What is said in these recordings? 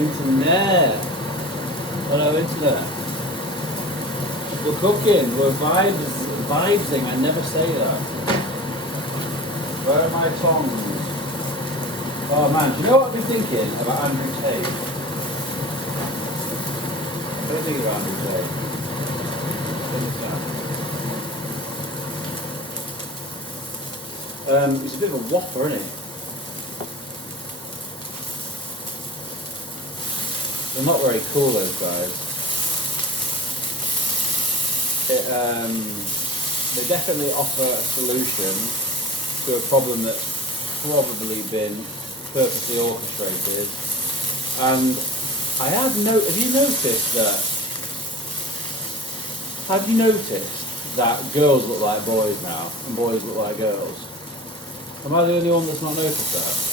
Internet. Hello, internet. We're cooking. We're vibesing. I never say that. Where are my tongs? Oh man, do you know what I've been thinking about Andrew Tate? What do you think about Andrew Tate? He's a bit of a whopper, isn't he? They're not very cool, those guys. They definitely offer a solution to a problem that's probably been purposely orchestrated. And have you noticed that girls look like boys now and boys look like girls? Am I the only one that's not noticed that?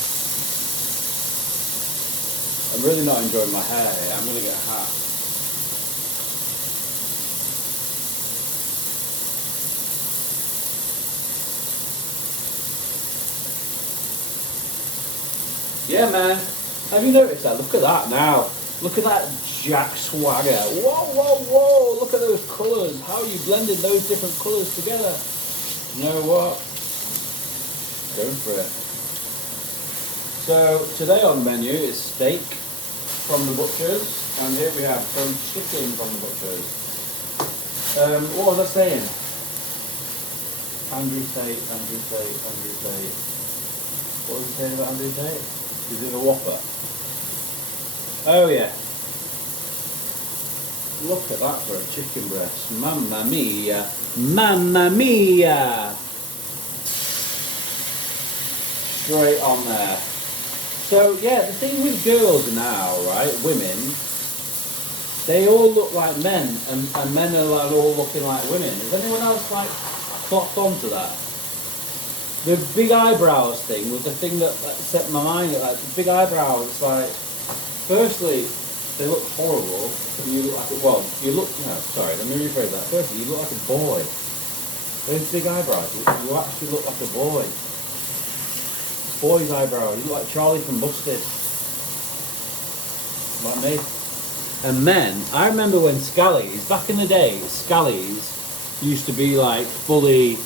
I'm really not enjoying my hair here. I'm going to get a hat. Yeah, man. Have you noticed that? Look at that now. Look at that Jack swagger. Whoa, whoa, whoa. Look at those colours. How you blended those different colours together. You know what? Go for it. So, today on the menu is steak from the butchers. And here we have some chicken from the butchers. What was I saying? Andrew Tate. What was I saying about Andrew Tate? Is it a whopper? Oh yeah. Look at that for a chicken breast. Mamma mia. Mamma mia. Straight on there. So yeah, the thing with girls now, right, women, they all look like men and men are like all looking like women. Is anyone else like clocked onto that? The big eyebrows thing was the thing that set my mind at, like, the big eyebrows. It's like, firstly, they look horrible. You look like let me rephrase that. Firstly, you look like a boy. Those big eyebrows, you actually look like a boy. Boy's eyebrows, you look like Charlie from Busted. Like me. And then, I remember when Scallies, back in the day, Scallies used to be like fully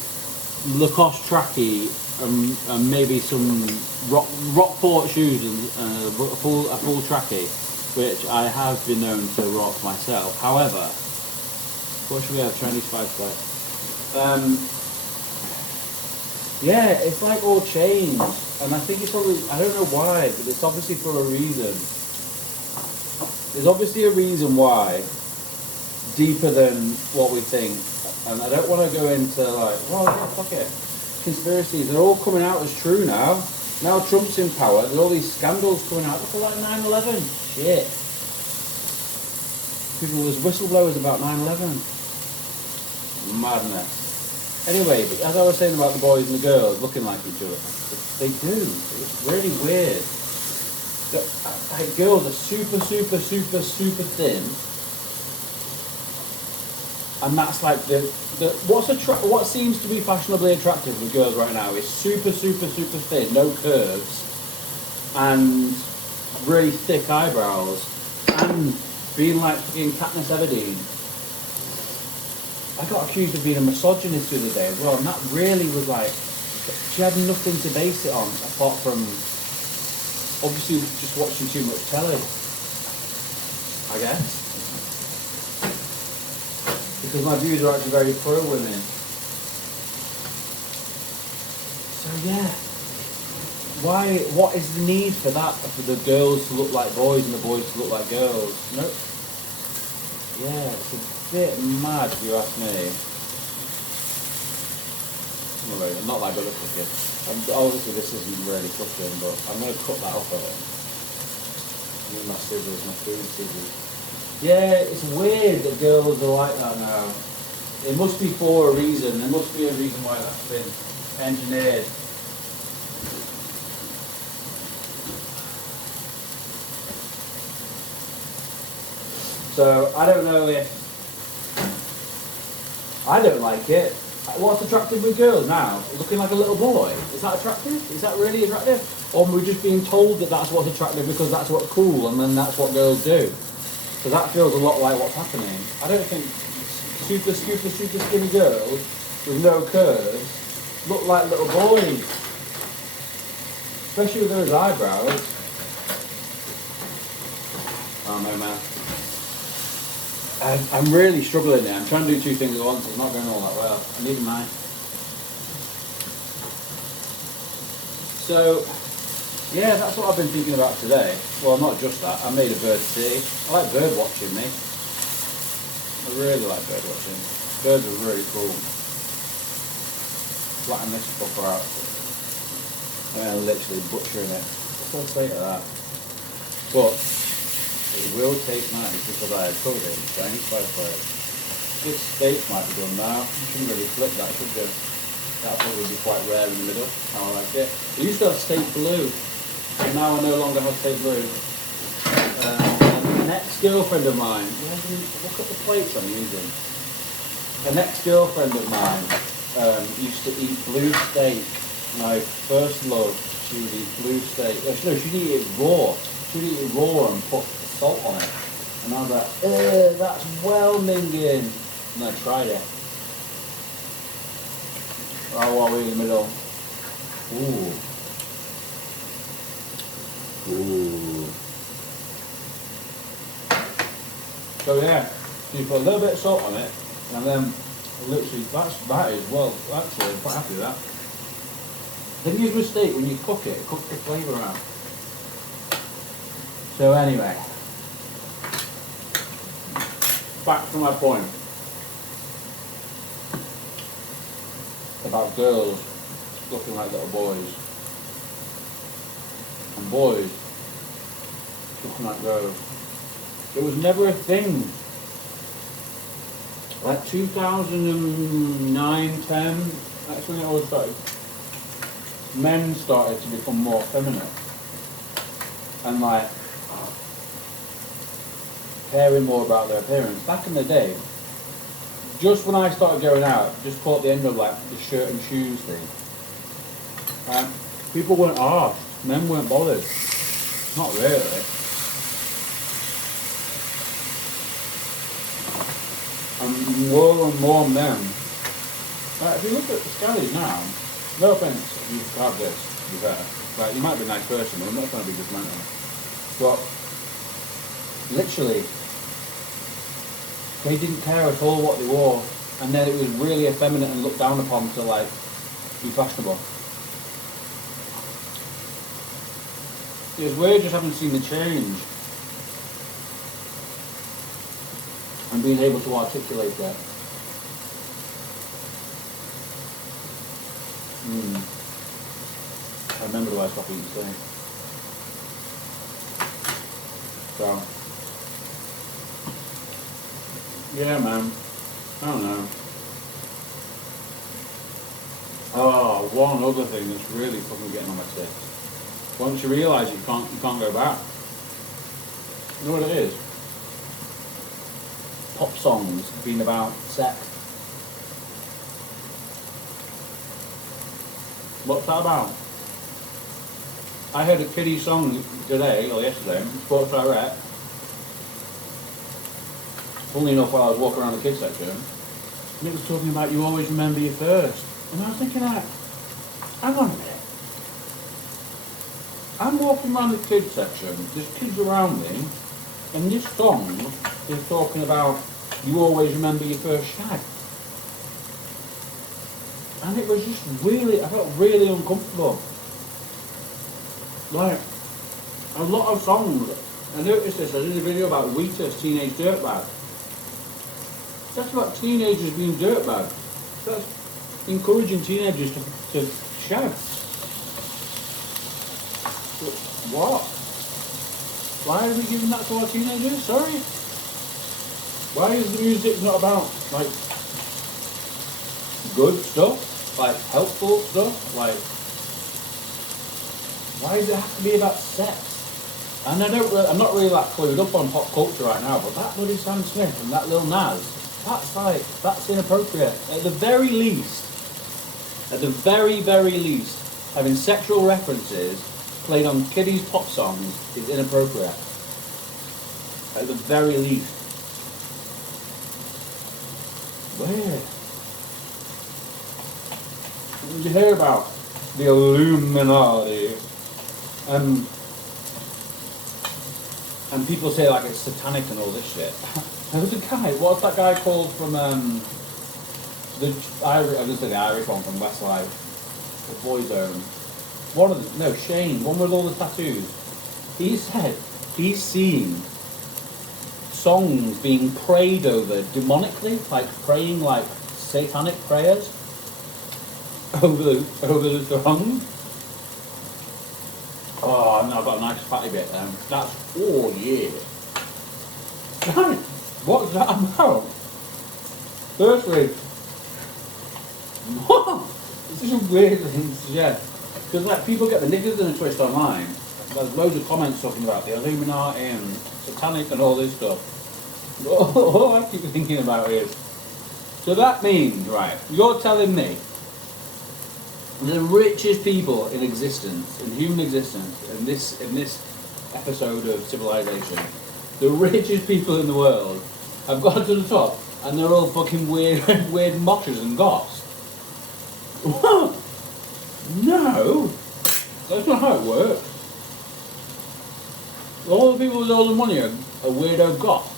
Lacoste tracky and maybe some Rockport shoes and a full tracky, which I have been known to rock myself. However, what should we have? Chinese spice spice. Yeah, it's like all changed, and I think it's probably, I don't know why, but it's obviously for a reason. There's obviously a reason why, deeper than what we think. And I don't want to go into like, well, yeah, fuck it. Conspiracies, they're all coming out as true now. Now Trump's in power, there's all these scandals coming out. Look at like 9/11. Shit. There's whistleblowers about 9/11. Madness. Anyway, but as I was saying about the boys and the girls looking like each other, they do. It's really weird. Like, girls are super thin. And that's like what seems to be fashionably attractive with girls right now is super thin, no curves, and really thick eyebrows, and being like fucking Katniss Everdeen. I got accused of being a misogynist the other day as well, and that really was like, she had nothing to base it on apart from obviously just watching too much telly, I guess. Because my views are actually very pro-women. So yeah, what is the need for that, for the girls to look like boys and the boys to look like girls? No. Yeah, it's a bit mad if you ask me. I'm not that good at cooking. Obviously this isn't really cooking, but I'm going to cut that off of it. Use my scissors, my food scissors. Yeah, it's weird that girls are like that now. It must be for a reason. There must be a reason why that's been engineered. So, I don't know if... I don't like it. What's attractive with girls now? Looking like a little boy. Is that attractive? Is that really attractive? Or are we just being told that that's what's attractive because that's what's cool and then that's what girls do? So that feels a lot like what's happening. I don't think super skinny girls with no curves look like little boys. Especially with those eyebrows. Oh no, man. I'm really struggling there. I'm trying to do two things at once. It's not going all that well. I need a knife. So, yeah, that's what I've been thinking about today. Well, not just that. I made a bird city. I like bird watching, me. I really like bird watching. Birds are really cool. Flatten this fucker out. I'm literally butchering it. What's the state of that? But it will taste nice because I had covered it in Chinese fireplace. This steak might be done now. You shouldn't really flip that, should you? That'll probably be quite rare in the middle. How I like it. I used to have steak blue, and now I no longer have steak blue. An ex-girlfriend of mine, look at the plates I'm using. An ex-girlfriend of mine used to eat blue steak. My first love, she would eat blue steak. No, she'd eat it raw. She'd eat it raw and put salt on it. And I was like, that's well minging. And I tried it. Oh, while we're in the middle. Ooh. Ooh. So yeah, you put a little bit of salt on it, and then literally that is well. Actually, I'm quite happy with that. The biggest mistake when you cook it, cook the flavour out. So anyway, back to my point about girls looking like little boys and boys looking like girls. It was never a thing. Like 2009, 10, that's when it all started. Men started to become more feminine and like caring more about their appearance. Back in the day, just when I started going out, just caught the end of like the shirt and shoes thing. People weren't arsed, men weren't bothered. Not really. And more men. If you look at the scallies now, no offence, you have this, to be fair. Like, you might be a nice person, but I'm not trying to be judgmental. But literally, they didn't care at all what they wore, and then it was really effeminate and looked down upon to like be fashionable. It's weird just having seen the change and being able to articulate that. I remember why I stopped eating steak. So, yeah, man. I don't know. Oh, one other thing that's really fucking getting on my tits. Once you realise you can't go back. You know what it is? Pop songs being about sex. What's that about? I heard a kiddie song today, or yesterday, Sports Direct. Funnily enough, while I was walking around the kids section, and it was talking about you always remember your first. And I was thinking like, hang on a minute. I'm walking around the kids section, there's kids around me, and this song is talking about you always remember your first shag. And it was just really, I felt really uncomfortable. Like, a lot of songs, I noticed this, I did a video about Wheatus, Teenage Dirtbag. That's about teenagers being dirtbags. That's encouraging teenagers to shag. What? Why are we giving that to our teenagers? Sorry? Why is the music not about, like, good stuff? Like, helpful stuff? Like, why does it have to be about sex? And I'm not really, like, clued up on pop culture right now, but that bloody Sam Smith and that Lil Nas, That's inappropriate. At the very least, very least, having sexual references played on kiddies' pop songs is inappropriate. At the very least. Where? Did you hear about the Illuminati? And people say like it's satanic and all this shit. There was a guy, what's that guy called from I was going to say the Irish one from Westlife, the Boyzone. One of them, no, Shane, one with all the tattoos. He said he's seen songs being prayed over demonically, like praying like satanic prayers over the song. Oh, no, I've got a nice fatty bit then. That's, oh yeah. Damn it, what's that about? Firstly, this is a weird thing to suggest. Because like people get the knickers in a twist online. There's loads of comments talking about the Illuminati and satanic and all this stuff. All I keep thinking about is, so that means, right, you're telling me the richest people in existence, in human existence, in this episode of civilization, the richest people in the world have got to the top and they're all fucking weird moshers and goths. What? No, that's not how it works. All the people with all the money are weirdo goths.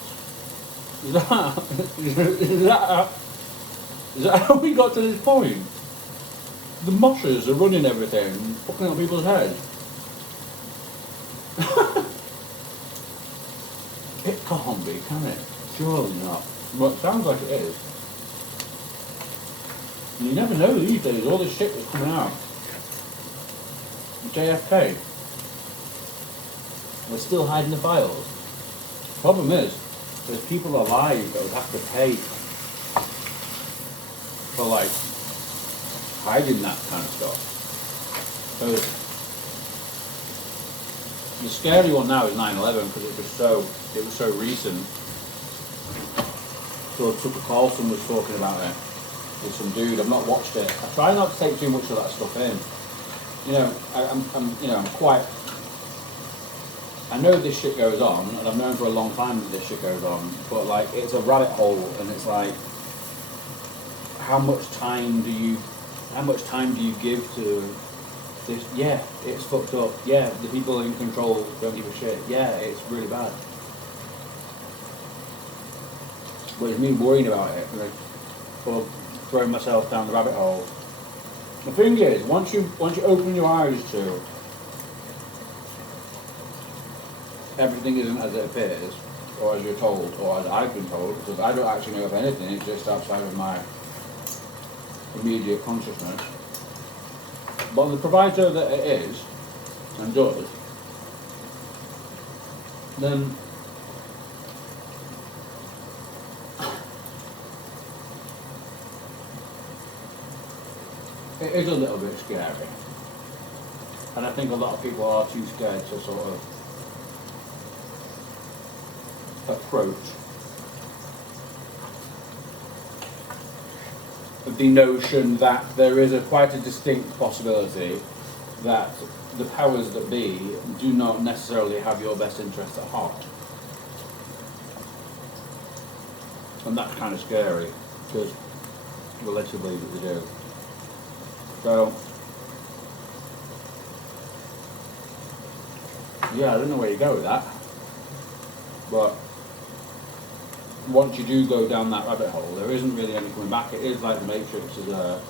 Is that how we got to this point? The moshers are running everything, fucking up people's heads. It can't be, can it? Surely not. Well, it sounds like it is. And you never know these days, all this shit that's coming out. JFK. We're still hiding the files. Problem is, there's people alive that would have to pay for like hiding that kind of stuff. So the scary one now is 9/11 because it was so recent. So Tucker Carlson was talking about it with some dude. I've not watched it. I try not to take too much of that stuff in. You know, I'm quite. I know this shit goes on, and I've known for a long time that this shit goes on. But like, it's a rabbit hole, and it's like, how much time do you give to this? Yeah, it's fucked up. Yeah, the people in control don't give a shit. Yeah, it's really bad. But it's me worrying about it, like, or throwing myself down the rabbit hole. The thing is, once you open your eyes to everything isn't as it appears, or as you're told, or as I've been told, because I don't actually know of anything, it's just outside of my immediate consciousness. But on the proviso that it is, and does, then it is a little bit scary. And I think a lot of people are too scared to sort of approach the notion that there is quite a distinct possibility that the powers that be do not necessarily have your best interests at heart. And that's kind of scary, because we're led to believe that they do. So, yeah, I don't know where you go with that, but once you do go down that rabbit hole, there isn't really any coming back. It is like The Matrix is a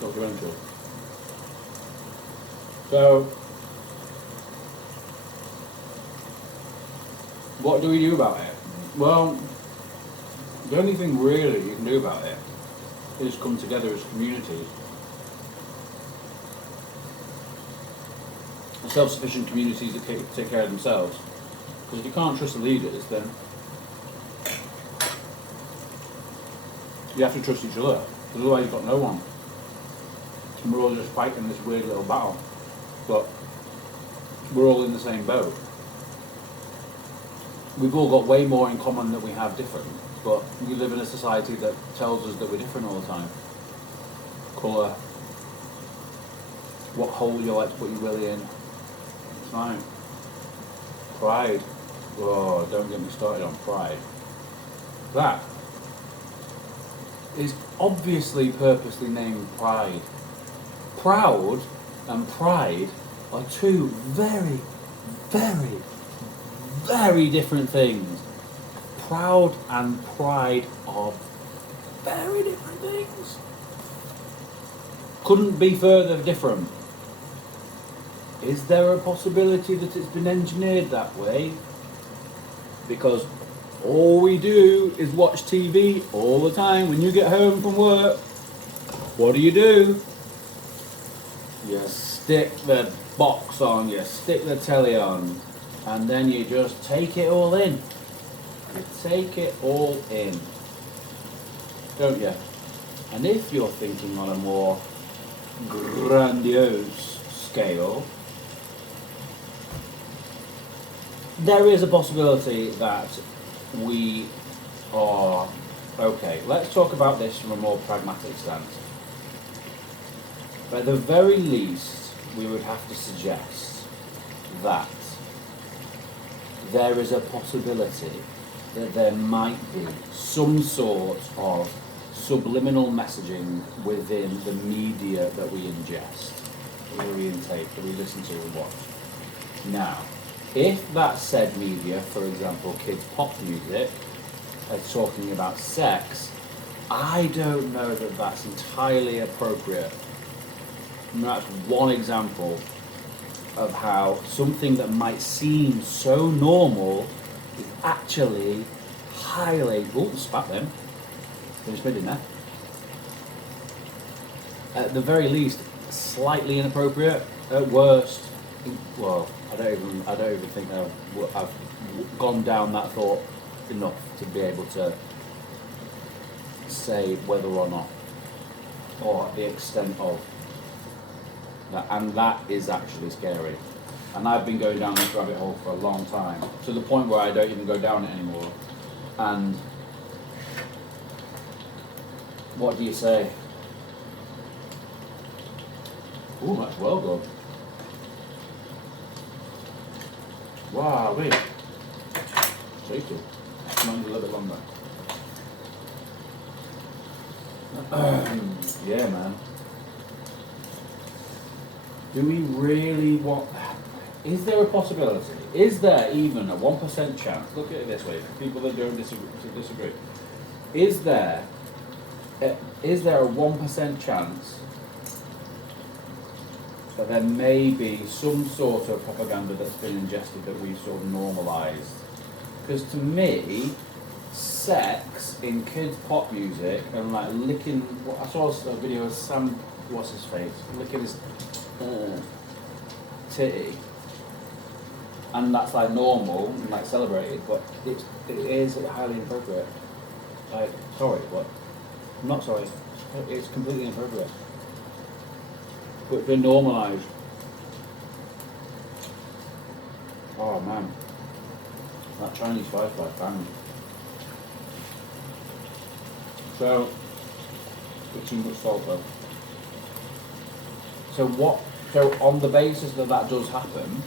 documentary. So, what do we do about it? Well, the only thing really you can do about it is come together as communities. Self-sufficient communities that take care of themselves. Because if you can't trust the leaders, then you have to trust each other. Because otherwise you've got no one. And we're all just fighting this weird little battle. But we're all in the same boat. We've all got way more in common than we have different. but we live in a society that tells us that we're different all the time. Colour, what hole you like to put your willy in. It's fine. Pride. Oh, don't get me started on pride. That is obviously purposely named pride. Proud and pride are two very, very, very different things. Proud and pride are very different things. Couldn't be further different. Is there a possibility that it's been engineered that way? Because all we do is watch TV all the time. When you get home from work, what do? You stick the box on, you stick the telly on, and then you just take it all in. You take it all in, don't you? And if you're thinking on a more grandiose scale, there is a possibility that we are, okay, let's talk about this from a more pragmatic stance. At the very least, we would have to suggest that there is a possibility that there might be some sort of subliminal messaging within the media that we ingest, that we intake, that we listen to and watch. Now, if that said media, for example, kids' pop music, are talking about sex, I don't know that that's entirely appropriate. And that's one example of how something that might seem so normal is actually highly, spat them, finish mid in there. At the very least, slightly inappropriate. At worst, well, I don't even think I've gone down that thought enough to be able to say whether or not, or the extent of that, and that is actually scary. And I've been going down this rabbit hole for a long time, to the point where I don't even go down it anymore. And what do you say? Ooh, that's well good. Wow, wait. Tasty. Mine's a little bit longer. Yeah, man. Do we really want... Is there a possibility? Is there even a 1% chance? Look at it this way, for people that don't disagree. Is there a 1% chance that there may be some sort of propaganda that's been ingested that we've sort of normalised? Because to me, sex in kids' pop music and like licking... I saw a video of Sam, what's his face, licking his titty, and that's like normal and like celebrated, but it is highly inappropriate. Like, sorry, but I'm not sorry. It's completely inappropriate. But it's been normalised. Oh man, that Chinese fries banged. So, with too much salt though. So on the basis that that does happen,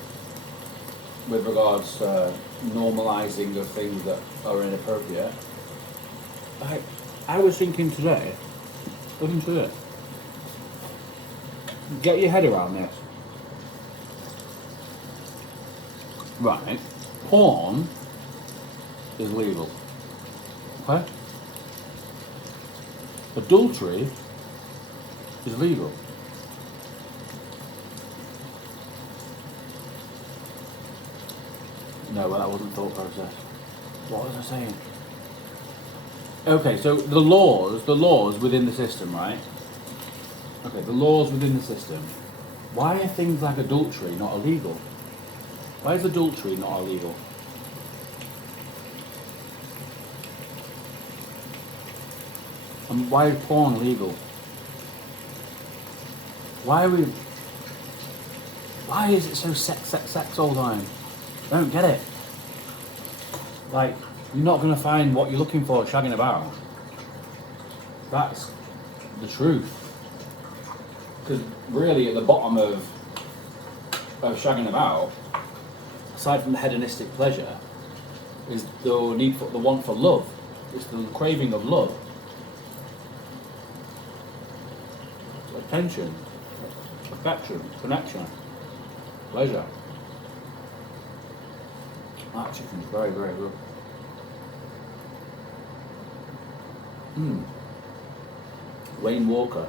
with regards to normalising of things that are inappropriate, I was thinking today, listen to this. Get your head around this. Right, porn is legal. Okay? Adultery is legal. No, well, that wasn't thought process. What was I saying? Okay, so the laws within the system, right? Okay, the laws within the system. Why are things like adultery not illegal? Why is adultery not illegal? And why is porn legal? Why is it so sex all the time? I don't get it. Like, you're not going to find what you're looking for shagging about. That's the truth. Because really at the bottom of shagging about, aside from the hedonistic pleasure, is the need for the want for love. It's the craving of love. Attention, affection, connection, pleasure. That chicken's very, very good. Wayne Walker.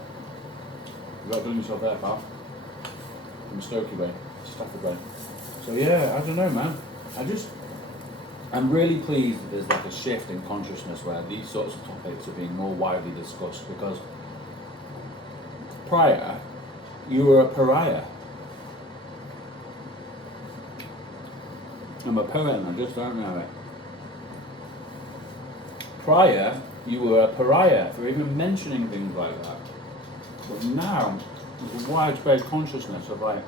You got to do yourself there, pal. From Stokey Bay, Stafford Bay. So yeah, I don't know, man. I'm really pleased that there's like a shift in consciousness where these sorts of topics are being more widely discussed, because prior, you were a pariah. I'm a poet and I just don't know it. Prior, you were a pariah for even mentioning things like that. But now, there's a widespread consciousness of like,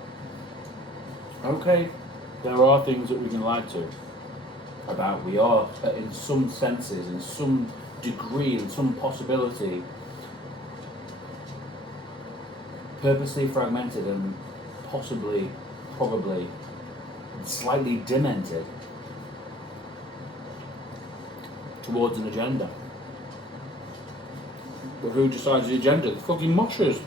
okay, there are things that we can lie to about. We are, in some senses, in some degree, in some possibility, purposely fragmented and possibly, probably, slightly demented towards an agenda. But who decides the agenda? The fucking moshers.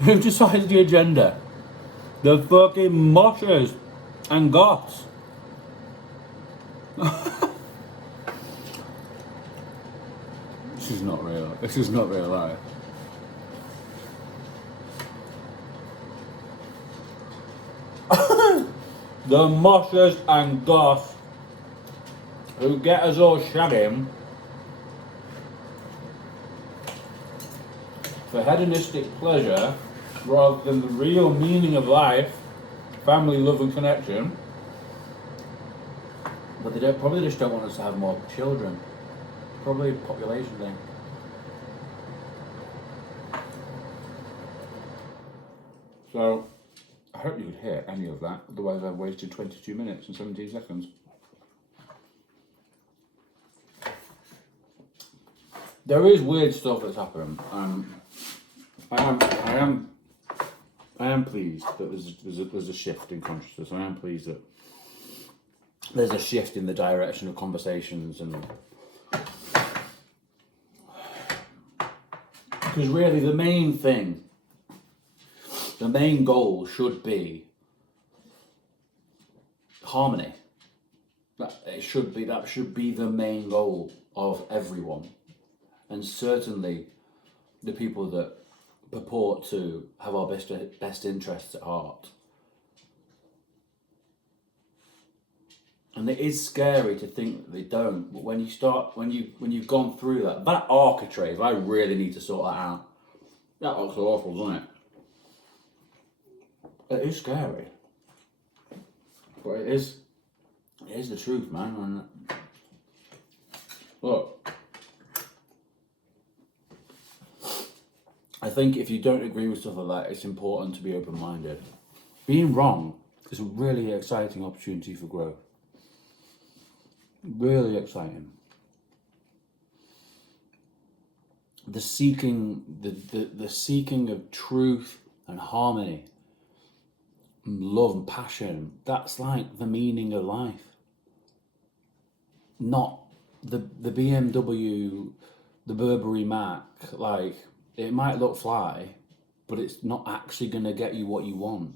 Who decides the agenda? The fucking moshers and goths. This is not real. This is not real life. The moshers and goths who get us all shagging for hedonistic pleasure rather than the real meaning of life, family, love and connection. But they probably just don't want us to have more children. Probably a population thing. So, I hope you could hear any of that, otherwise I've wasted 22 minutes and 17 seconds. There is weird stuff that's happened. I am pleased that there's a shift in consciousness. I am pleased that there's a shift in the direction of conversations, and because really the main thing, the main goal should be harmony. That should be the main goal of everyone, and certainly the people that purport to have our best interests at heart. And it is scary to think that they don't. But when you've gone through that architrave, I really need to sort that out. That looks awful, doesn't it? It is scary, but it is the truth, man. And look, I think if you don't agree with stuff like that, it's important to be open-minded. Being wrong is a really exciting opportunity for growth. Really exciting. The seeking of truth and harmony, and love and passion, that's like the meaning of life. Not the BMW, the Burberry Mac. Like, it might look fly, but it's not actually going to get you what you want.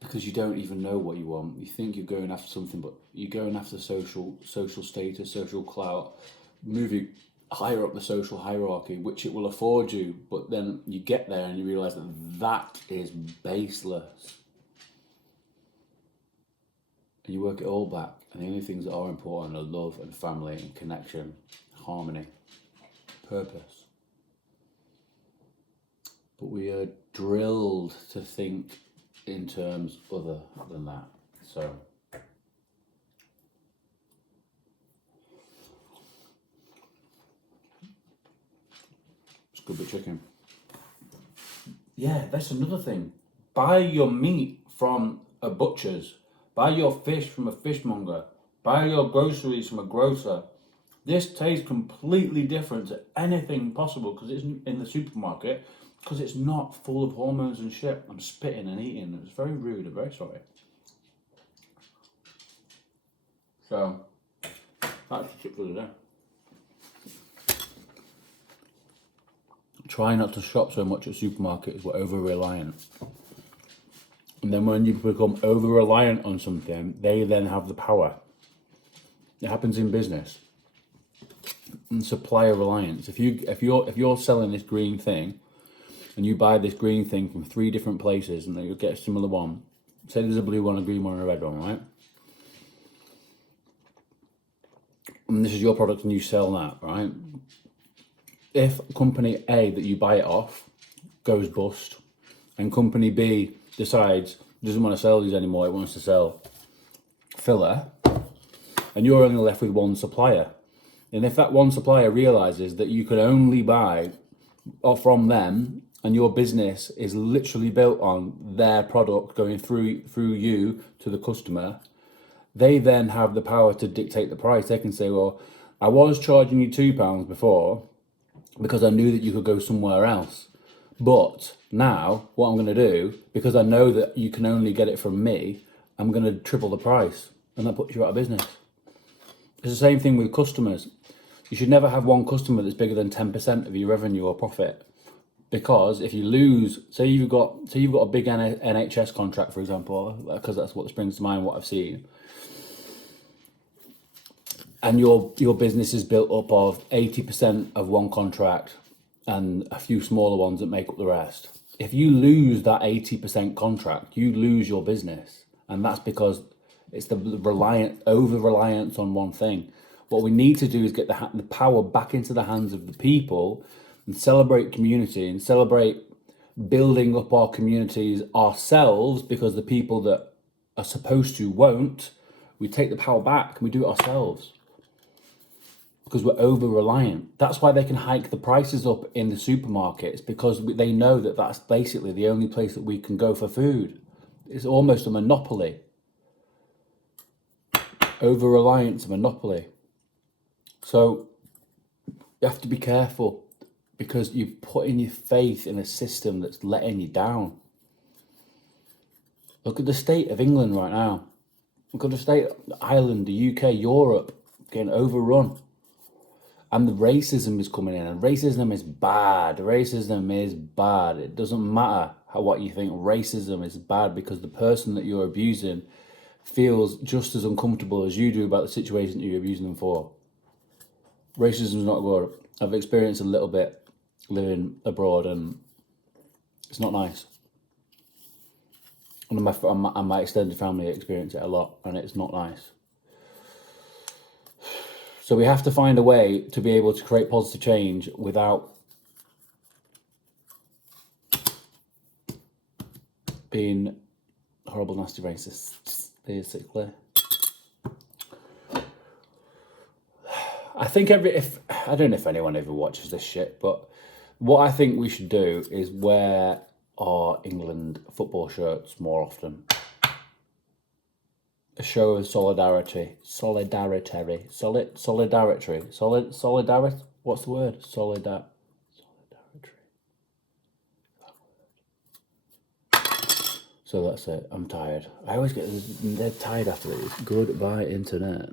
Because you don't even know what you want. You think you're going after something, but you're going after social status, social clout, moving higher up the social hierarchy, which it will afford you. But then you get there and you realise that is baseless. And you work it all back, and the only things that are important are love and family and connection, harmony, purpose. But we are drilled to think in terms other than that. So it's good bit chicken. Yeah, that's another thing. Buy your meat from a butcher's. Buy your fish from a fishmonger. Buy your groceries from a grocer. This tastes completely different to anything possible because it's in the supermarket, because it's not full of hormones and shit. I'm spitting and eating. It's very rude. I'm very sorry. So, that's the tip for the day. Try not to shop so much at supermarkets. We're over-reliant. And then when you become over-reliant on something, they then have the power. It happens in business. And supplier reliance. If you're selling this green thing, and you buy this green thing from 3 different places, and then you'll get a similar one. Say there's a blue one, a green one, and a red one, right? And this is your product, and you sell that, right? If company A that you buy it off goes bust, and company B decides doesn't want to sell these anymore, it wants to sell filler, and you're only left with one supplier. And if that one supplier realizes that you can only buy from them, and your business is literally built on their product going through you to the customer, they then have the power to dictate the price. They can say, well, I was charging you £2 before because I knew that you could go somewhere else. But now what I'm going to do, because I know that you can only get it from me, I'm going to triple the price, and that puts you out of business. It's the same thing with customers. You should never have one customer that's bigger than 10% of your revenue or profit, because if you lose, say you've got a big NHS contract, for example, because that's what springs to mind, what I've seen, and your business is built up of 80% of one contract and a few smaller ones that make up the rest. If you lose that 80% contract, you lose your business, and that's because it's the over-reliance on one thing. What we need to do is get the power back into the hands of the people, and celebrate community, and celebrate building up our communities ourselves, because the people that are supposed to won't. We take the power back and we do it ourselves, because we're over-reliant. That's why they can hike the prices up in the supermarkets, because they know that that's basically the only place that we can go for food. It's almost a monopoly. Over-reliance, a monopoly. So you have to be careful, because you're putting your faith in a system that's letting you down. Look at the state of England right now. Look at the state of Ireland, the UK, Europe, getting overrun. And the racism is coming in, and racism is bad. Racism is bad. It doesn't matter what you think. Racism is bad, because the person that you're abusing feels just as uncomfortable as you do about the situation that you're abusing them for. Racism is not good. I've experienced a little bit living abroad, and it's not nice. And my extended family experience it a lot, and it's not nice. So we have to find a way to be able to create positive change without being horrible, nasty racists, basically. I think I don't know if anyone ever watches this shit, but what I think we should do is wear our England football shirts more often. A show of solidarity. What's the word? Solidarity. So that's it. I'm tired. I always get dead tired after this. Goodbye, internet.